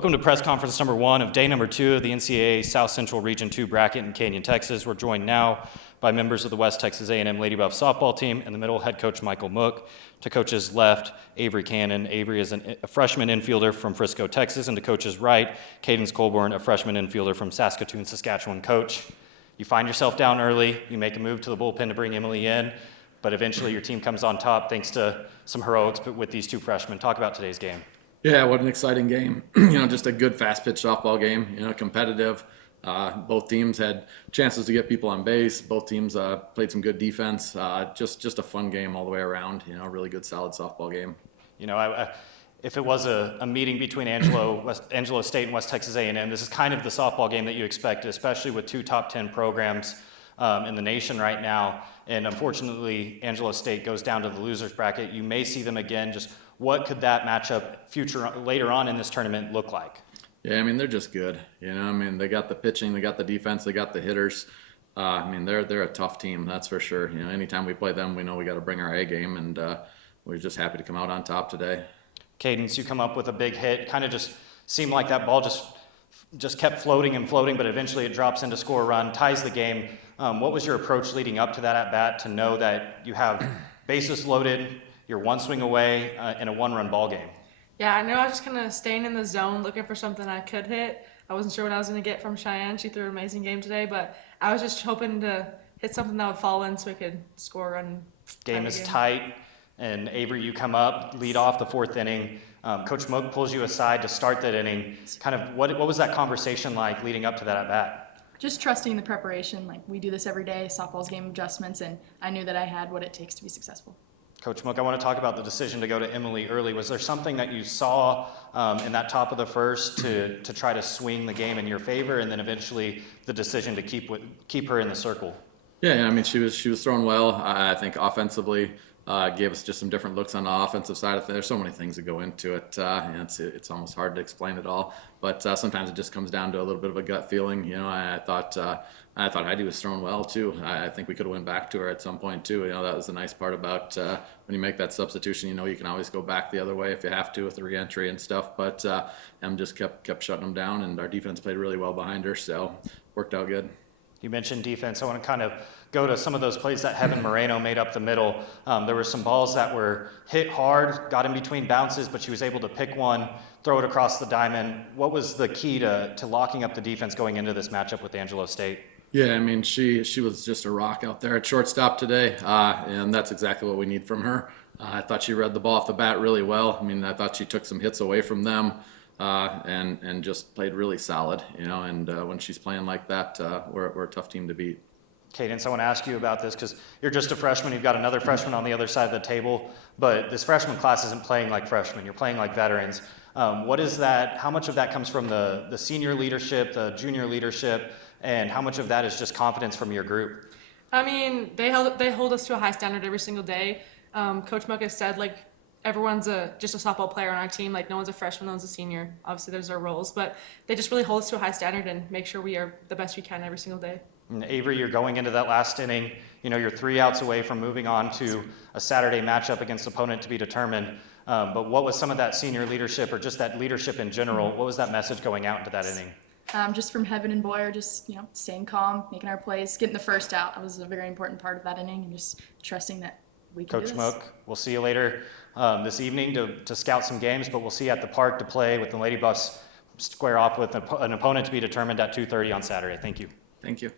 Welcome to press conference number 1 of day number 2 of the NCAA South Central Region 2 bracket in Canyon, Texas. We're joined now by members of the West Texas A&M Lady Buff softball team. In the middle, head coach Michael Mook. To coach's left, Avery Cannon. Avery is a freshman infielder from Frisco, Texas. And to coach's right, Cadence Colbern, a freshman infielder from Saskatoon, Saskatchewan. Coach, you find yourself down early. You make a move to the bullpen to bring Emily in, but eventually your team comes on top thanks to some heroics with these two freshmen. Talk about today's game. Yeah, what an exciting game. Just a good fast-pitch softball game, competitive. Both teams had chances to get people on base. Both teams played some good defense. Just a fun game all the way around, a really good, solid softball game. If it was a meeting between Angelo State and West Texas A&M, this is kind of the softball game that you expected, especially with two top 10 programs in the nation right now. And unfortunately, Angelo State goes down to the losers bracket. You may see them again. Just what could that matchup later on in this tournament look like? Yeah, they're just good. They got the pitching, they got the defense, they got the hitters. They're a tough team, that's for sure. Anytime we play them, we know we got to bring our A game, and we're just happy to come out on top today. Cadence, you come up with a big hit. Kind of just seemed like that ball just kept floating and floating, but eventually it drops in to score a run, ties the game. What was your approach leading up to that at-bat to know that you have bases loaded, you're one swing away in a one-run ball game? Yeah, I knew I was just kind of staying in the zone, looking for something I could hit. I wasn't sure what I was going to get from Cheyenne. She threw an amazing game today, but I was just hoping to hit something that would fall in so we could score a run. Game is tight, and Avery, you come up, lead off the fourth inning. Coach Mook pulls you aside to start that inning. Kind of what was that conversation like leading up to that at-bat? Just trusting the preparation. Like, we do this every day, softball's game adjustments, and I knew that I had what it takes to be successful. Coach Mook, I want to talk about the decision to go to Emily early. Was there something that you saw in that top of the first to try to swing the game in your favor, and then eventually the decision to keep her in the circle? Yeah, she was throwing well. I think offensively gave us just some different looks on the offensive side of things. There's so many things that go into it. It's almost hard to explain it all. But sometimes it just comes down to a little bit of a gut feeling. I thought Heidi was throwing well too. I think we could have went back to her at some point too. That was the nice part about when you make that substitution. You can always go back the other way if you have to with the reentry and stuff. But Em just kept shutting them down, and our defense played really well behind her. So worked out good. You mentioned defense. I want to kind of go to some of those plays that Heaven Moreno made up the middle. There were some balls that were hit hard, got in between bounces, but she was able to pick one, throw it across the diamond. What was the key to locking up the defense going into this matchup with Angelo State? Yeah, she was just a rock out there at shortstop today, and that's exactly what we need from her. I thought she read the ball off the bat really well. I thought she took some hits away from them. And just played really solid, and when she's playing like that, we're a tough team to beat. Cadence, I want to ask you about this because you're just a freshman. You've got another freshman on the other side of the table, but this freshman class isn't playing like freshmen. You're playing like veterans. What is that? How much of that comes from the senior leadership, the junior leadership, and how much of that is just confidence from your group? They hold us to a high standard every single day. Coach Mook has said, everyone's just a softball player on our team. No one's a freshman, no one's a senior. Obviously, there's our roles, but they just really hold us to a high standard and make sure we are the best we can every single day. And Avery, you're going into that last inning. You're 3 outs away from moving on to a Saturday matchup against opponent to be determined. But what was some of that senior leadership, or just that leadership in general? What was that message going out into that inning? Just from Heaven and Boyer, just staying calm, making our plays, getting the first out. That was a very important part of that inning, and just trusting that we can do this. Coach Mook, we'll see you later this evening to scout some games, but we'll see you at the park to play with the Lady Buffs, square off with an opponent to be determined at 2:30 on Saturday. Thank you. Thank you.